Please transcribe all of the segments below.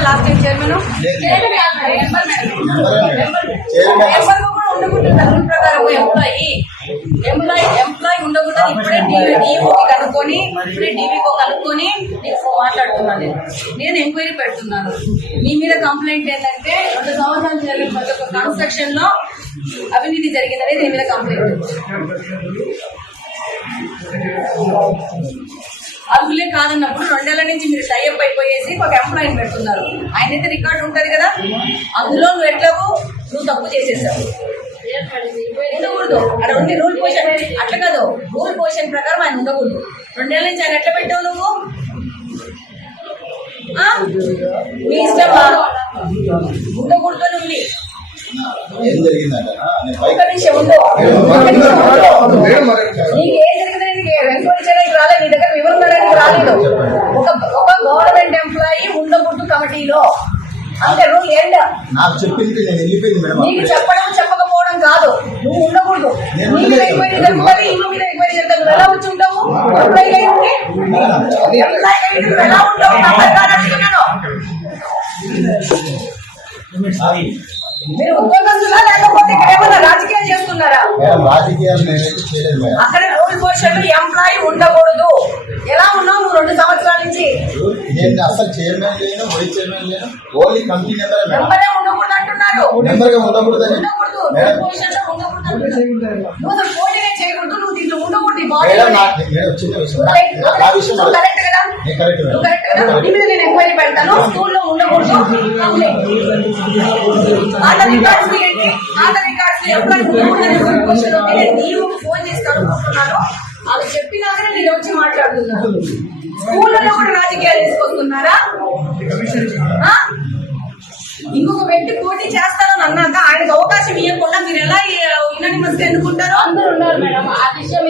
కదా last time chairman ఎవరు కూడా రూల్ ప్రకారం ఎంప్లాయీ ఎంప్లాయీ ఎంప్లాయీ ఉండకూడదు ఇప్పుడే డిఓకి కనుక్కొని ఇప్పుడే డీవీకో కనుక్కొని నీకు మాట్లాడుతున్నాను నేను నేను ఎంక్వైరీ పెడుతున్నాను మీ మీద కంప్లైంట్ ఏంటంటే రెండు సంవత్సరాలు జరిగిన ప్రతి ఒక్క కన్స్ట్రక్షన్లో అవినీతి జరిగిందనే దీని మీద కంప్లైంట్ అర్హులే కాదన్నప్పుడు రెండేళ్ళ నుంచి మీరు టైఅప్ అయిపోయేసి ఒక ఎంప్లాయీని పెడుతున్నారు. ఆయన అయితే రికార్డు ఉంటది కదా? అందులో నువ్వు ఎట్లాగో నువ్వు తప్పు చేసేసావు. ఉండకూడదు అక్కడ ఉండి రూల్ పోషన్ అట్లా కాదు. రూల్ పోషన్ ప్రకారం ఆయన ఉండకూడదు. రెండేళ్ళ నుంచి ఆయన ఎట్లా పెట్టావు నువ్వు? ఆ? మీ ఇష్టమా? ఉండకూడదు అని ఉంది. ఏం జరిగిందంటే నేను ఒక్క బైక్ నిమిషం ఉండు ఒక్క నిమిషం ఉండు. నీకు ఏం జరిగిందని నీకు ఎంక్వైరీ చేయడానికి రాలేదు నీ దగ్గర రాలేదు ఒక ఒక గవర్నమెంట్ ఎంప్లాయీ ఉండకూడదు కమిటీలో. అంతే రూల్ ఎండ్ నాకు చెప్పింది నేను వెళ్ళిపోయింది మేడం నీకు చెప్పడం చెప్పకపోవడం కాదు. నువ్వు ఉండకూడదు. నేను నీ మీద ఉండలేదు. ఎంక్వైరీ జరుగుతుంది ఇంకో మీద ఎంక్వైరీ జరుగుతుంది నువ్వు ఎలా వచ్చి ఉంటావు ఎంప్లాయీ అయి ఉండి ఎంప్లాయీ అయి ఉండి నువ్వు ఎలా ఉంటావు? నాకు. మీరు ఉద్యోగస్తులా లేకపోతే ఇక్కడ ఏమైనా రాజకీయాలు చేస్తున్నారా? రాజకీయాలు అక్కడ రూల్ పోషన్ ఎంప్లాయీ ఉండకూడదు. ఎలా ఉన్నావు నువ్వు రెండు సంవత్సరాల నుంచి? నేను అసలు చైర్మన్ లేను వైస్ చైర్మన్ లేను ఓన్లీ కమిటీ నెంబర్ మేడం. నెంబరే ఉండకూడదు గా ఉండకూడదు. Rule madam. పోషన్లో ఉండకూడదు అంటున్నారు. నువ్వు అసలు పోటీనే చేయకూడదు నువ్వు దీంట్లో ఉండకూడదు ఈ బాడీ మేడం నాకు మేడం చిన్న విషయం. నా విషయం నువ్వు కరెక్ట్ కదా? నేను కరెక్ట్ నువ్వు మేడం. కరెక్ట్ కదా? నీ మీద నేను ఎంక్వైరీ పెడతాను. స్కూల్లో ఉండకూడదు. ఆధార్ రికార్డ్స్ తీయండి ఆధార్ రికార్డ్స్ ఎంప్లాయీ ఉండకూడదని రూల్ పోషన్ ఉంది నేను నీవు ఫోన్ చేసి కనుక్కుంటున్నాను అది చెప్పినాకనే నేను వచ్చి మాట్లాడుతున్నాను. స్కూళ్ళలో కూడా రాజకీయాలు తీసుకొస్తున్నారా? ఇంకొక వ్యక్తి పోటీ చేస్తానని అన్నాక ఆయనకు అవకాశం ఇవ్వకుండా మీరు ఎలా యునానిమస్ ఎన్నుకుంటారో? అందరూ ఉన్నారు మేడం. ఆ విషయం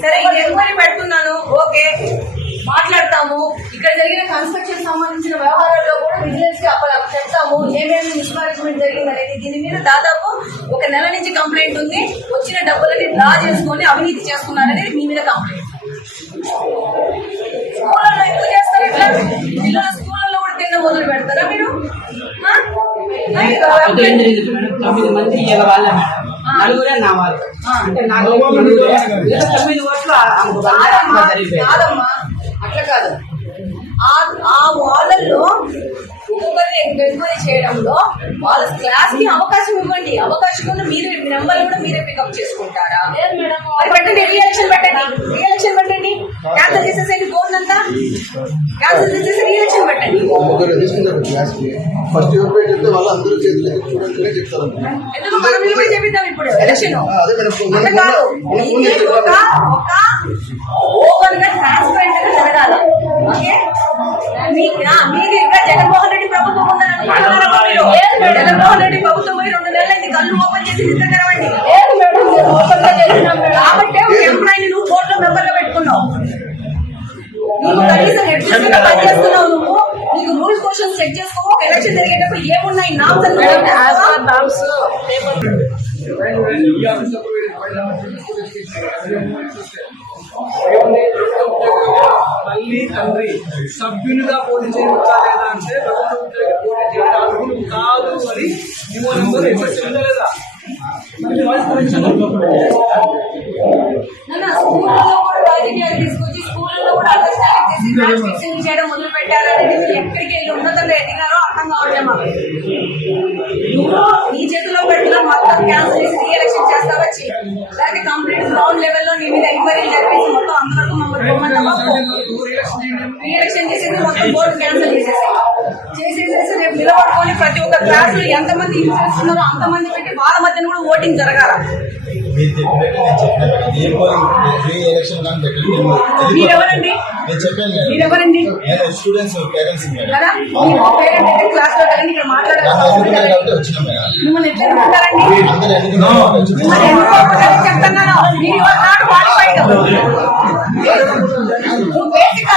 సరే ఎంక్వైరీ పెడుతున్నాను. ఓకే. మాట్లాడతాము. ఇక్కడ జరిగిన కన్స్ట్రక్షన్ సంబంధించిన వ్యవహారాల్లో కూడా విజిలెన్స్కి చెప్తాము. ఏమేమి మిస్మానేజ్మెంట్ జరిగింది అనేది దీని మీద దాదాపు ఒక నెల నుంచి కంప్లైంట్ ఉంది. వచ్చిన డబ్బులని డ్రా చేసుకొని అవినీతి చేస్తున్నారనేది మీ మీద కంప్లైంట్. స్కూళ్ళలో ఎక్కువ చేస్తారు ఇట్లా? పిల్లల స్కూళ్ళలో కూడా తిన్న మొదలు పెడతారా మీరు? తొమ్మిది మంది నలుగురే నా వాళ్ళు. అంటే నాకు తొమ్మిది ఓట్లు అట్లా కాదు. ఆ ఆ వాళ్ళల్లో ఒక్కొక్కరిని ఎంక్వైరీ చేయడంలో వాళ్ళ క్లాస్కి అవకాశం ఇవ్వండి. అవకాశం ఉన్న మీరే నెంబర్ కూడా మీరే పికప్ చేసుకుంటారా? మరి పెట్టండి రీఎలక్షన్ పెట్టండి. రీఎలక్షన్ పెట్టండి. క్యాన్సల్ చేసేసేయండి బోర్డు అంతా. క్యాన్సల్ చేసేసి రీఎలక్షన్ పెట్టండి. ఫస్ట్ ఎవరు పేరు చెప్తే వాళ్ళు అందరూ చేతులు ఎత్తి చూడండినే చెప్తారు. ఎందుకు మనం నిలబడి చెప్తాం ఇప్పుడు? ఎలక్షన్ ఒక గా ట్రాన్స్పరెంట్గా జరగాలి. ఓకే? మీ- ఆ, మీది ఇంకా జగన్మోహన్ రెడ్డి ప్రభుత్వం ఉందని అనుకుంటున్నారా మీరు? జగన్మోహన్ రెడ్డి ప్రభుత్వం రెండు నెలల నుంచి కళ్ళు ఓపెన్ చేసి నిద్ర తెరవండి కాబట్టి ఒక ఎంప్లాయీని నువ్వు బోర్డులో మెంబర్గా పెట్టుకున్నావు. నువ్వు కనీసం హెడ్గా పనిచేస్తున్నావు నువ్వు. నీకు రూల్స్ క్వశ్చన్ సెట్ చేసుకో. ఒక ఎలక్షన్ జరిగేటప్పుడు ఏమున్నాయి? నామ్స్ తల్లి తండ్రి సభ్యునిగా పోటీ చేయవచ్చా లేదా అంటే ప్రభుత్వ పోటీ చేయడం అర్హులు కాదు అని నిమో నెంబర్ ఎక్కడ చెందలేదా తీసుకొచ్చి స్కూళ్ళలో కూడా ఫిక్సింగ్ చేయడం మొదలు పెట్టారనేది మీరు ఎక్కడికి వెళ్ళి ఉన్నతంగా ఎదిగారో అర్థం కావట్లేదు మాకు. నీ చేతిలో పెట్టిన మొత్తం క్యాన్సిల్ చేసి రీఎలక్షన్ చేస్తా వచ్చి అలాగే కంప్లీట్ గ్రౌండ్ లెవెల్లో నీ మీద ఎంక్వైరీ జరిపేసి మొత్తం అందరికీ మమ్మల్ని రీఎలక్షన్ చేసేసి మొత్తం బోర్డు క్యాన్సిల్ చేసేసి. నిలబడుకొని ప్రతి ఒక్క క్లాసులో ఎంతమంది ఇంట్రెస్ట్ ఉన్నారో అంతమంది పెట్టి వాళ్ళ మధ్యన కూడా ఓటింగ్ జరగాల. మీరెవరండి? స్టూడెంట్స్ పేరెంట్స్ కదా? క్లాస్లో కదండి ఇక్కడ చెప్తున్నాను మీరు నాట్ క్వాలిఫైడ్ బేసిక్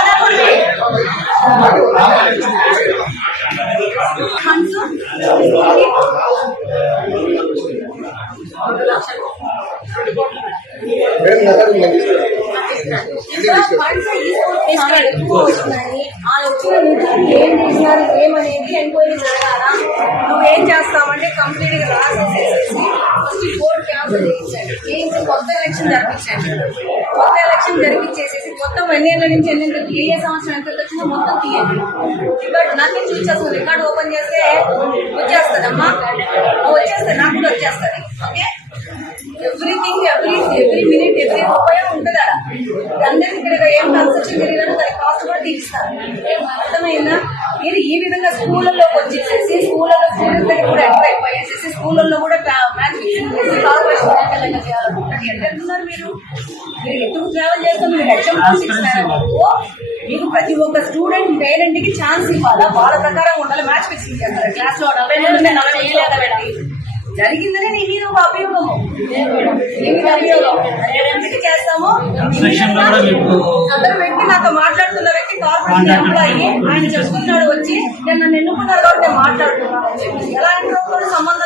ఏం చేసినారు ఏమనేది ఎంక్వైరీ జరగాలా నువ్వేం చేస్తావంటే కంప్లీట్గా రాసేసేసి ఫస్ట్ కోర్టు క్యాన్సిల్ చేయించండి కొత్త ఎలక్షన్ జరిపించండి కొత్త ఎలక్షన్ జరిపించేసేసి మొత్తం ఎన్ని ఏళ్ళ నుంచి ఎన్ని ఏ ఏ సంవత్సరం ఎంత వచ్చినా మొత్తం తీయండి. రికార్డు నన్ను చూసేస్తాను రికార్డు ఓపెన్ చేస్తే వచ్చేస్తుందమ్మా. వచ్చేస్తుంది నాకు కూడా వచ్చేస్తుంది. Okay? Everything every every minute every ఉపయోగం ఉంటుంది అలా అందరికి ఇక్కడ ఏం కన్సెషన్ జరిగినా దానికి తీరుస్తారు. అర్థమైందా? మీరు ఈ విధంగా స్కూళ్ళలోకి వచ్చేసేసి స్కూళ్ళలో స్టూడెంట్స్ దగ్గర కూడా ఎంటర్ అయిపోయేసేసి స్కూళ్ళల్లో కూడా మ్యాచ్ ఫిక్సింగ్ చేసి కార్పొరేషన్ వెళ్తున్నారు మీరు? మీరు ఎందుకు ట్రావెల్ చేస్తాం మీరు హెచ్ఎం మీకు ప్రతి ఒక్క స్టూడెంట్ పేరెంట్కి ఛాన్స్ ఇవ్వాలా? వాళ్ళ ప్రకారం ఉండాలి మ్యాచ్ ఫిక్సింగ్ చేస్తారు. క్లాస్లో డెబ్బై నలభై చేయలేదా పెట్టి జరిగిందనే నీ మీద ఒక అభియోగము చేస్తాము. అందరు వ్యక్తి నాతో మాట్లాడుతున్న వ్యక్తి కార్పొరేషన్ ఆయన చెప్పుకున్నాడు వచ్చి నేను నన్ను ఎన్నుకున్నాడు కాబట్టి మాట్లాడుతున్నాను ఎలాంటి సంబంధం